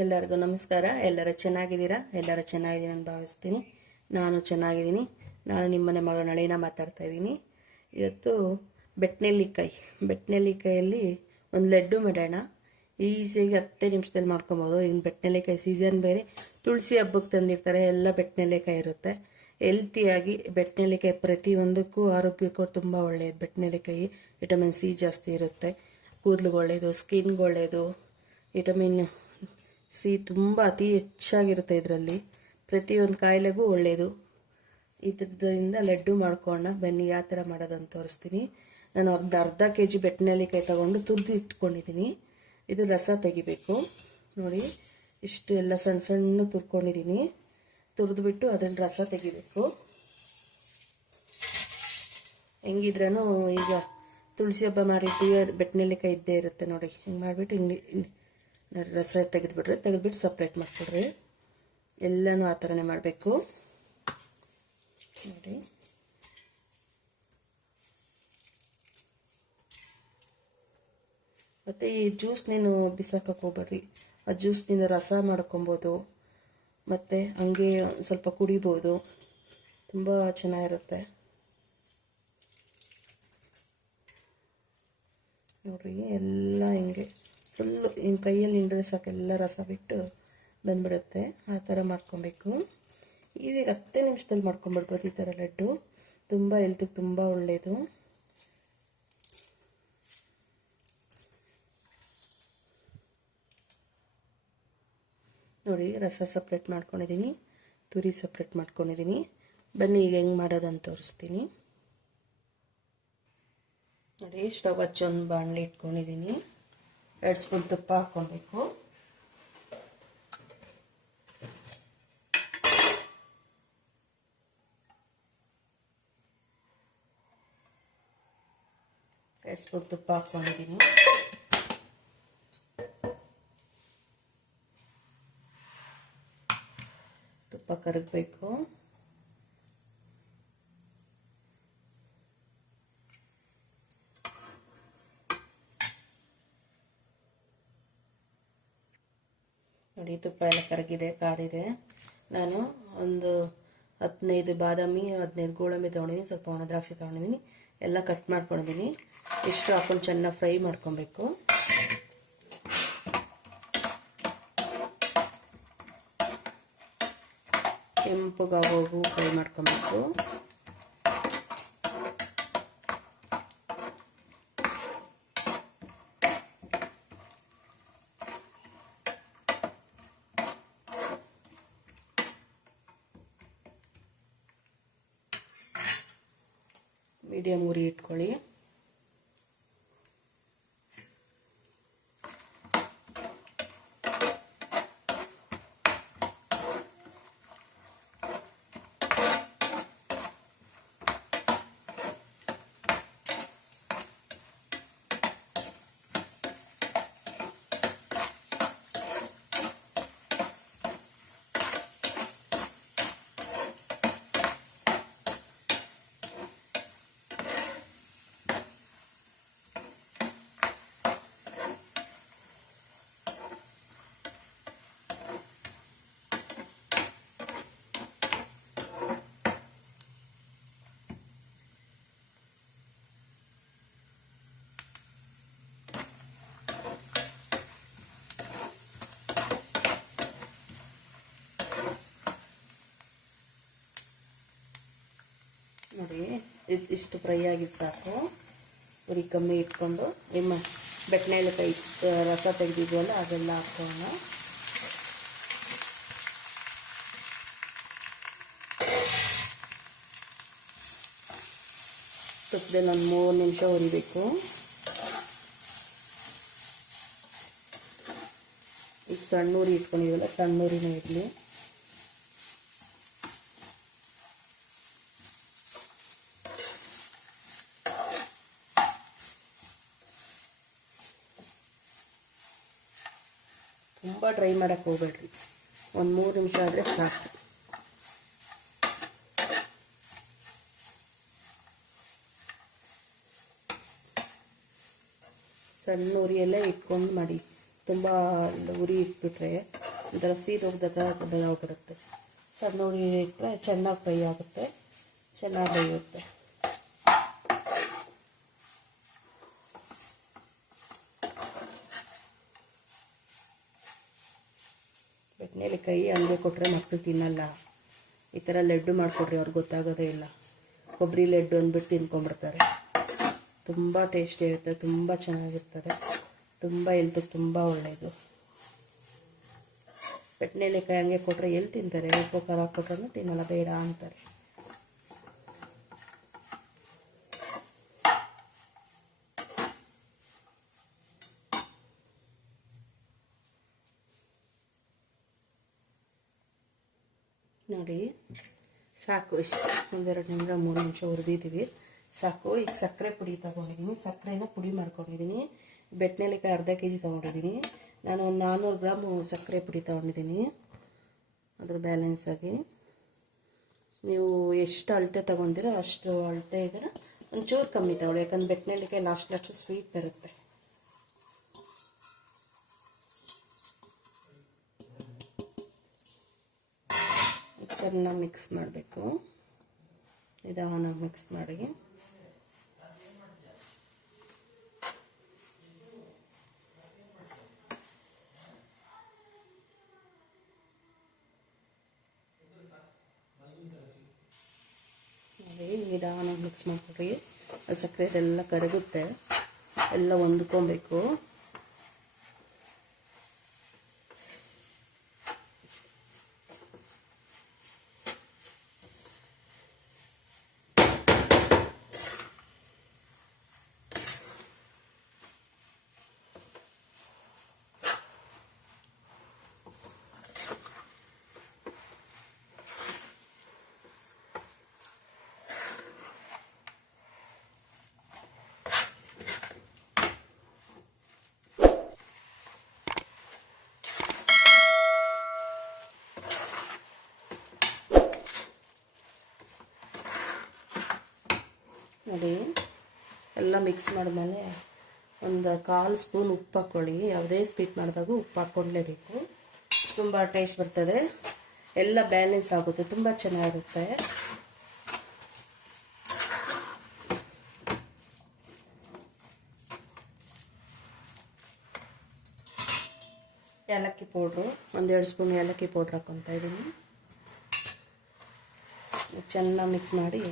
ಎಲ್ಲರಿಗೂ ನಮಸ್ಕಾರ. ಎಲ್ಲರೂ ಚೆನ್ನಾಗಿದ್ದೀರಾ? ಎಲ್ಲರೂ ಚೆನ್ನಾಗಿದ್ದೀನಿ ಅಂತ ಭಾವಿಸ್ತೀನಿ. ನಾನು ಚೆನ್ನಾಗಿದ್ದೀನಿ. ನಾನು ನಿಮ್ಮನೆ ಮಗಳು ನಳಿನ ಮಾತಾಡ್ತಾ ಇದ್ದೀನಿ. ಇವತ್ತು ಬೆಟ್ನೆಲ್ಲಿಕಾಯಲ್ಲಿ ಒಂದು ಲಡ್ಡು ಮಾಡೋಣ. ಈಸಿಯಾಗಿ 10 ನಿಮಿಷದಲ್ಲಿ ಮಾಡ್ಕೊಬೋದು. ಇನ್ನು ಬೆಟ್ನೆಲ್ಲಿಕಾಯಿ ಸೀಸನ್ ಬೇರೆ, ತುಳಸಿ ಹಬ್ಬಕ್ಕೆ ತಂದಿರ್ತಾರೆ, ಎಲ್ಲ ಬೆಟ್ನೆಲ್ಲಿಕಾಯಿ ಇರುತ್ತೆ. ಹೆಲ್ತಿಯಾಗಿ ಬೆಟ್ನೆಲ್ಲಿಕಾಯಿ ಪ್ರತಿಯೊಂದಕ್ಕೂ ಆರೋಗ್ಯಕ್ಕೂ ತುಂಬ ಒಳ್ಳೆಯದು. ಬೆಟ್ನೆಲ್ಲಿಕಾಯಿ ವಿಟಮಿನ್ ಸಿ ಜಾಸ್ತಿ ಇರುತ್ತೆ, ಕೂದಲಿಗೆ ಒಳ್ಳೆಯದು, ಸ್ಕಿನ್ಗೆ ಒಳ್ಳೆಯದು. ವಿಟಮಿನ್ ಸಿ ತುಂಬ ಅತಿ ಹೆಚ್ಚಾಗಿರುತ್ತೆ ಇದರಲ್ಲಿ. ಪ್ರತಿಯೊಂದು ಕಾಯಿಲೆಗೂ ಒಳ್ಳೆಯದು. ಇದರಿಂದ ಲಡ್ಡು ಮಾಡ್ಕೊಳ್ಳೋಣ ಬನ್ನಿ. ಯಾವ ಥರ ಮಾಡೋದಂತ ತೋರಿಸ್ತೀನಿ. ನಾನು ಅರ್ಧ kg ಬೆಟ್ನೆಲ್ಲಿಕಾಯಿ ತೊಗೊಂಡು ತುರಿದು ಇಟ್ಕೊಂಡಿದ್ದೀನಿ. ಇದು ರಸ ತೆಗಿಬೇಕು. ನೋಡಿ, ಇಷ್ಟು ಎಲ್ಲ ಸಣ್ಣ ಸಣ್ಣ ತುರ್ಕೊಂಡಿದ್ದೀನಿ. ತುರಿದ್ಬಿಟ್ಟು ಅದನ್ನು ರಸ ತೆಗಿಬೇಕು. ಹೆಂಗಿದ್ರೂ ಈಗ ತುಳಸಿ ಹಬ್ಬ ಮಾಡಿರ್ತೀವಿ, ಬೆಟ್ನೆಲ್ಲಿಕಾಯಿ ಇದ್ದೇ ಇರುತ್ತೆ ನೋಡಿ. ಹಿಂಗೆ ಮಾಡಿಬಿಟ್ಟು ಹಿಂಗೆ ರಸ ತೆಗೆದ್ಬಿಟ್ಟು ಸಪ್ರೇಟ್ ಮಾಡಿಕೊಡ್ರಿ. ಎಲ್ಲನೂ ಆ ಥರನೇ ಮಾಡಬೇಕು ನೋಡಿ. ಮತ್ತು ಈ ಜ್ಯೂಸ್ನೇನು ಬಿಸಾಕಕ್ಕೆ ಹೋಗ್ಬೇಡ್ರಿ. ಆ ಜ್ಯೂಸ್ನಿಂದ ರಸ ಮಾಡ್ಕೊಬೋದು, ಮತ್ತು ಹಂಗೆ ಸ್ವಲ್ಪ ಕುಡಿಬೋದು. ತುಂಬ ಚೆನ್ನಾಗಿರುತ್ತೆ ನೋಡ್ರಿ. ಎಲ್ಲ ಹಿಂಗೆ ಫುಲ್ಲು ಹಿಂಗೆ ಕೈಯಲ್ಲಿ ಹಿಂಡ್ರೆ ಸಾಕು, ಎಲ್ಲ ರಸ ಬಿಟ್ಟು ಬಂದ್ಬಿಡುತ್ತೆ. ಆ ಥರ ಮಾಡ್ಕೊಬೇಕು. ಈಸಿಗೆ 10 ನಿಮಿಷದಲ್ಲಿ ಮಾಡ್ಕೊಂಡ್ಬಿಡ್ಬೋದು ಈ ಥರ ಲಡ್ಡು. ತುಂಬ ಹೆಲ್ತಿಗೆ ತುಂಬ ಒಳ್ಳೆಯದು. ನೋಡಿ, ರಸ ಸಪ್ರೇಟ್ ಮಾಡ್ಕೊಂಡಿದ್ದೀನಿ, ತುರಿ ಸಪ್ರೇಟ್ ಮಾಡ್ಕೊಂಡಿದ್ದೀನಿ. ಬನ್ನಿ ಈಗ ಹೆಂಗೆ ಮಾಡೋದಂತ ತೋರಿಸ್ತೀನಿ ನೋಡಿ. ಸ್ಟವ್ ಹಚ್ಚಿ ಒಂದು ಬಾಣಲೆ ಇಟ್ಕೊಂಡಿದ್ದೀನಿ. 2 ಸ್ಪೂನ್ ತುಪ್ಪ ಹಾಕ್ಕೊಬೇಕು. ತುಪ್ಪ ಹಾಕ್ಕೊಂಡಿದ್ದೀನಿ. ತುಪ್ಪ ಕರಗಬೇಕು. ನೋಡಿ, ತುಪ್ಪ ಎಲ್ಲ ಕರಗಿದೆ, ಕಾದಿದೆ. ನಾನು ಒಂದು 15 ಬಾದಾಮಿ, 15 ಗೋಡಂಬಿ ತೊಗೊಂಡಿದ್ದೀನಿ, ಸ್ವಲ್ಪ ಒಣ ದ್ರಾಕ್ಷಿ ತೊಗೊಂಡಿದ್ದೀನಿ, ಎಲ್ಲ ಕಟ್ ಮಾಡ್ಕೊಂಡಿದ್ದೀನಿ. ಇಷ್ಟು ಹಾಕೊಂಡು ಚೆನ್ನಾಗಿ ಫ್ರೈ ಮಾಡ್ಕೊಬೇಕು. ಕೆಂಪಗಾಗೋಗು ಫ್ರೈ ಮಾಡ್ಕೊಬೇಕು. ಮೀಡಿಯಂ ಉರಿ ಇಟ್ಕೊಳ್ಳಿ. ನೋಡಿ, ಇಷ್ಟು ಫ್ರೈ ಆಗಿದ್ದು ಸಾಕು. ಉರಿ ಕಮ್ಮಿ ಇಟ್ಕೊಂಡು ನಿಮ್ಮ ಬೆಟ್ನೆಲ್ಲಿಕಾಯಿ ರಸ ತೆಗೆದಿದ್ವಲ್ಲ ಅದೆಲ್ಲ ಹಾಕೋಣ. ತುಪ್ಪದಲ್ಲಿ ಒಂದು 3 ನಿಮಿಷ ಉರಿಬೇಕು. ಈಗ ಸಣ್ಣ ಉರಿ ಇಟ್ಕೊಂಡಿದ್ವಲ್ಲ, ಸಣ್ಣ ಉರಿನೇ ಇರಲಿ. ತುಂಬ ಡ್ರೈ ಮಾಡೋಕ್ಕೆ ಹೋಗ್ಬೇಡ್ರಿ, ಒಂದು 3 ನಿಮಿಷ ಆದರೆ ಸಾಕು. ಸಣ್ಣ ಉರಿಯಲ್ಲೇ ಇಟ್ಕೊಂಡು ಮಾಡಿ. ತುಂಬ ಉರಿ ಇಟ್ಬಿಟ್ರೆ ಒಂಥರ ಸೀದೋಗ್ದಾಗ ಬರುತ್ತೆ. ಸಣ್ಣ ಉರಿ ಇಟ್ಟರೆ ಚೆನ್ನಾಗಿ ಫ್ರೈ ಆಗುತ್ತೆ, ಚೆನ್ನಾಗಿ ಬೇಯುತ್ತೆ. ಬೆಣ್ಣೆಲಿಕಾಯಿ ಹಂಗೆ ಕೊಟ್ಟರೆ ಮಕ್ಕಳು ತಿನ್ನಲ್ಲ. ಈ ಥರ ಲಡ್ಡು ಮಾಡಿಕೊಡ್ರಿ, ಅವ್ರಿಗೆ ಗೊತ್ತಾಗೋದೇ ಇಲ್ಲ. ಕೊಬ್ಬರಿ ಲಡ್ಡು ಅಂದ್ಬಿಟ್ಟು ತಿನ್ಕೊಂಡ್ಬಿಡ್ತಾರೆ. ತುಂಬ ಟೇಸ್ಟಿ ಇರುತ್ತೆ, ತುಂಬ ಚೆನ್ನಾಗಿರ್ತದೆ, ತುಂಬ ಹೆಲ್ತಿಗೆ ತುಂಬ ಒಳ್ಳೆಯದು. ಬೆಣ್ಣೆಲಿಕಾಯಿ ಹಂಗೆ ಕೊಟ್ಟರೆ ಎಲ್ಲಿ ತಿಂತಾರೆ? ಉಪ್ಪು ಖಾರ ಕೊಟ್ಟರೆ ತಿನ್ನಲ್ಲ, ಬೇಡ ಅಂತಾರೆ. ನೋಡಿ ಸಾಕು, ಇಷ್ಟು 1-2 ನಿಮಿಷ 3 ನಿಮಿಷ ಹುರಿದಿದ್ದೀವಿ, ಸಾಕು. ಈಗ ಸಕ್ಕರೆ ಪುಡಿ ತೊಗೊಂಡಿದ್ದೀನಿ, ಸಕ್ಕರೆನ ಪುಡಿ ಮಾಡ್ಕೊಂಡಿದ್ದೀನಿ. ಬೆಣ್ಣೆಲಿಕಾಯಿ ಅರ್ಧ kg ತೊಗೊಂಡಿದ್ದೀನಿ. ನಾನು ಒಂದು 400 ಗ್ರಾಮು ಸಕ್ಕರೆ ಪುಡಿ ತೊಗೊಂಡಿದ್ದೀನಿ. ಅದ್ರ ಬ್ಯಾಲೆನ್ಸ್ ಆಗಿ ನೀವು ಎಷ್ಟು ಅಳತೆ ತೊಗೊಂಡಿರೋ ಅಷ್ಟು ಅಳತೆ ಇದ್ರೆ ಒಂಚೂರು ಕಮ್ಮಿ ತಗೊಳ್ಳಿ, ಯಾಕಂದ್ರೆ ಬೆಣ್ಣೆಲಿಕಾಯಿ ಲಾಸ್ಟ್ ಸ್ವೀಟ್ ಬರುತ್ತೆ. ಚೆನ್ನಾಗಿ ಮಿಕ್ಸ್ ಮಾಡಬೇಕು, ನಿಧಾನವಾಗಿ ಮಿಕ್ಸ್ ಮಾಡಿ. ನಿಧಾನವಾಗಿ ಮಿಕ್ಸ್ ಮಾಡಿಕೊಡ್ರಿ, ಸಕ್ಕರೆ ಇದೆಲ್ಲ ಕರಗುತ್ತೆ, ಎಲ್ಲ ಹೊಂದ್ಕೊಬೇಕು. ನೋಡಿ ಎಲ್ಲ ಮಿಕ್ಸ್ ಮಾಡಿದ್ಮೇಲೆ ಒಂದು 1/4 ಸ್ಪೂನ್ ಉಪ್ಪು ಹಾಕ್ಕೊಳ್ಳಿ. ಯಾವುದೇ ಸ್ವೀಟ್ ಮಾಡಿದಾಗೂ ಉಪ್ಪು ಹಾಕ್ಕೊಳ್ಳೇಬೇಕು, ತುಂಬ ಟೇಸ್ಟ್ ಬರ್ತದೆ, ಎಲ್ಲ ಬ್ಯಾಲೆನ್ಸ್ ಆಗುತ್ತೆ, ತುಂಬ ಚೆನ್ನಾಗಿರುತ್ತೆ. ಏಲಕ್ಕಿ ಪೌಡ್ರು 1-2 ಸ್ಪೂನ್ ಏಲಕ್ಕಿ ಪೌಡ್ರ್ ಹಾಕ್ಕೊತಾ ಇದ್ದೀನಿ. ಚೆನ್ನಾಗಿ ಮಿಕ್ಸ್ ಮಾಡಿ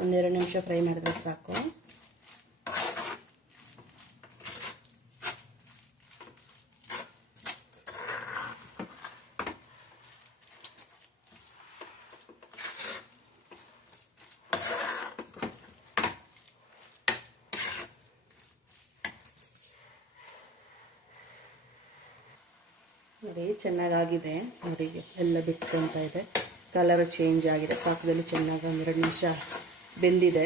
1-2 ನಿಮಿಷ ಫ್ರೈ ಮಾಡಿದ್ರೆ ಸಾಕು. ನೋಡಿ ಚೆನ್ನಾಗಾಗಿದೆ, ನೋಡಿ ಎಲ್ಲ ಬಿಟ್ಕೊತಾ ಇದೆ, ಕಲರ್ ಚೇಂಜ್ ಆಗಿದೆ, ಪಾಕದಲ್ಲಿ ಚೆನ್ನಾಗಿ 1-2 ನಿಮಿಷ ಬೆಂದಿದೆ,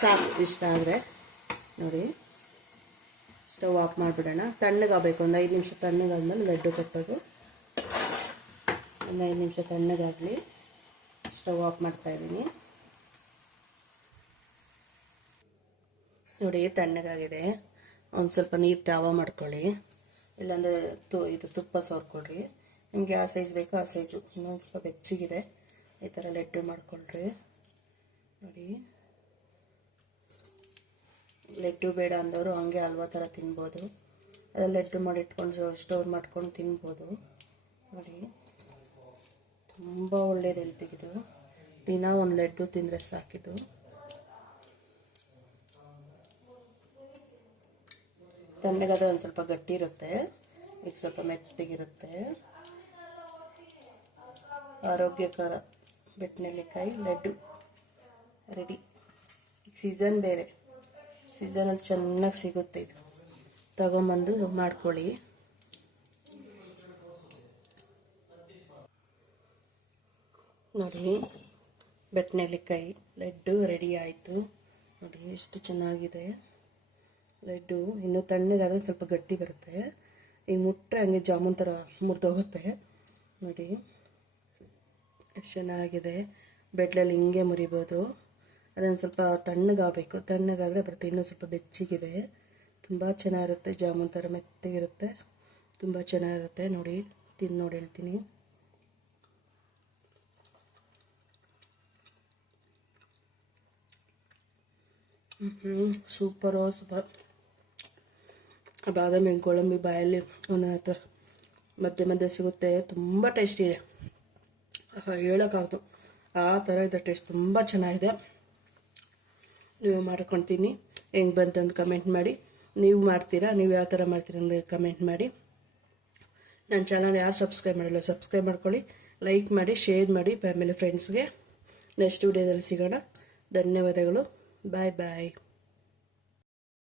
ಸಾಕು. ಇಷ್ಟ ಆದರೆ ನೋಡಿ ಸ್ಟವ್ ಆಫ್ ಮಾಡಿಬಿಡೋಣ. ತಣ್ಣಗಾಗಬೇಕು, ಒಂದು 5 ನಿಮಿಷ ತಣ್ಣಗಾದ್ಮೇಲೆ ಲಡ್ಡು ಕಟ್ಟೋದು. ಒಂದು 5 ನಿಮಿಷ ತಣ್ಣಗಾಗಲಿ, ಸ್ಟವ್ ಆಫ್ ಮಾಡ್ತಾಯಿದ್ದೀನಿ. ನೋಡಿ ತಣ್ಣಗಾಗಿದೆ, ಒಂದು ಸ್ವಲ್ಪ ನೀರು ತಾವ ಮಾಡ್ಕೊಳ್ಳಿ, ಇಲ್ಲಾಂದರೆ ಇದು ತುಪ್ಪ ಸೋರ್ಕೊಳ್ರಿ. ನಿಮಗೆ ಆ ಸೈಜ್ ಬೇಕೋ ಆ ಸೈಜು. ಇನ್ನೊಂದು ಸ್ವಲ್ಪ ಬೆಚ್ಚಗಿದೆ, ಈ ಥರ ಲಡ್ಡು ಮಾಡ್ಕೊಳ್ರಿ. ನೋಡಿ ಲಡ್ಡು ಬೇಡ ಅಂದವರು ಹಂಗೆ ಹಲ್ವಾ ಥರ ತಿನ್ಬೋದು, ಅದೆಲ್ಲ ಲಡ್ಡು ಮಾಡಿ ಇಟ್ಕೊಂಡು ಸ್ಟೋರ್ ಮಾಡ್ಕೊಂಡು ತಿನ್ಬೋದು. ನೋಡಿ ತುಂಬ ಒಳ್ಳೇದು ಹೆಲ್ತಿಗಿದು, ದಿನ ಒಂದು ಲಡ್ಡು ತಿಂದರೆ ಸಾಕಿದು. ತಣ್ಣಗಾದ್ರೆ ಒಂದು ಸ್ವಲ್ಪ ಗಟ್ಟಿ ಇರುತ್ತೆ, ಈಗ ಸ್ವಲ್ಪ ಮೆತ್ತಗಿರುತ್ತೆ. ಆರೋಗ್ಯಕರ ಬೆಣ್ಣೆಲಿಕಾಯಿ ಲಡ್ಡು ರೆಡಿ. ಈಗ ಸೀಸನ್ ಬೇರೆ, ಸೀಸನಲ್ಲಿ ಚೆನ್ನಾಗಿ ಸಿಗುತ್ತೆ, ಇದು ತಗೊಂಬಂದು ಮಾಡ್ಕೊಳ್ಳಿ. ನೋಡಿ ಬೆಣ್ಣೆಲಿಕಾಯಿ ಲಡ್ಡು ರೆಡಿ ಆಯಿತು. ನೋಡಿ ಎಷ್ಟು ಚೆನ್ನಾಗಿದೆ ಲಡ್ಡು. ಇನ್ನು ತಣ್ಣಗಾದ್ರೆ ಸ್ವಲ್ಪ ಗಟ್ಟಿ ಬರುತ್ತೆ, ಈಗ ಮುಟ್ಟರೆ ಹಂಗೆ ಜಾಮೂನ್ ಥರ ಮುರಿದೋಗುತ್ತೆ. ನೋಡಿ ಎಷ್ಟು ಚೆನ್ನಾಗಿದೆ, ಬೆಡ್ಲಲ್ಲಿ ಹಿಂಗೆ ಮುರಿಬೋದು. ಅದನ್ನು ಸ್ವಲ್ಪ ತಣ್ಣಗಾಗಬೇಕು, ತಣ್ಣಗಾದರೆ ಬರುತ್ತೆ. ಇನ್ನೂ ಸ್ವಲ್ಪ ಬೆಚ್ಚಗಿದೆ, ತುಂಬ ಚೆನ್ನಾಗಿರುತ್ತೆ, ಜಾಮೂನ್ ಥರ ಮೆತ್ತಗಿರುತ್ತೆ. ತುಂಬ ಚೆನ್ನಾಗಿರುತ್ತೆ. ನೋಡಿ ತಿಂದು ನೋಡಿ ಹೇಳ್ತೀನಿ. Super super. ಆ ಬಾದಾಮಿ ಗೋಡಂಬಿ ಬಾಯಲ್ಲಿ ಒಂದೊಂದು ಹತ್ರ ಮಧ್ಯೆ ಮಧ್ಯೆ ಸಿಗುತ್ತೆ. ತುಂಬ ಟೇಸ್ಟಿ ಇದೆ, ಹೇಳೋಕ್ಕಾಗ್ದು ಆ ಥರ ಇದೆ ಟೇಸ್ಟ್. ತುಂಬ ಚೆನ್ನಾಗಿದೆ. ನೀವು ಮಾಡ್ಕೊತೀನಿ, ಹೆಂಗೆ ಬಂತಂದು ಕಮೆಂಟ್ ಮಾಡಿ. ನೀವು ಮಾಡ್ತೀರಾ, ನೀವು ಯಾವ ಥರ ಮಾಡ್ತೀರಾ ಅಂದರೆ ಕಮೆಂಟ್ ಮಾಡಿ. ನನ್ನ ಚಾನಲ್ ಯಾರು ಸಬ್ಸ್ಕ್ರೈಬ್ ಮಾಡಿಲ್ಲ ಸಬ್ಸ್ಕ್ರೈಬ್ ಮಾಡ್ಕೊಳ್ಳಿ, ಲೈಕ್ ಮಾಡಿ, ಶೇರ್ ಮಾಡಿ ಫ್ಯಾಮಿಲಿ ಫ್ರೆಂಡ್ಸ್ಗೆ. ನೆಕ್ಸ್ಟ್ ವಿಡಿಯೋದಲ್ಲಿ ಸಿಗೋಣ. ಧನ್ಯವಾದಗಳು. ಬಾಯ್ ಬಾಯ್.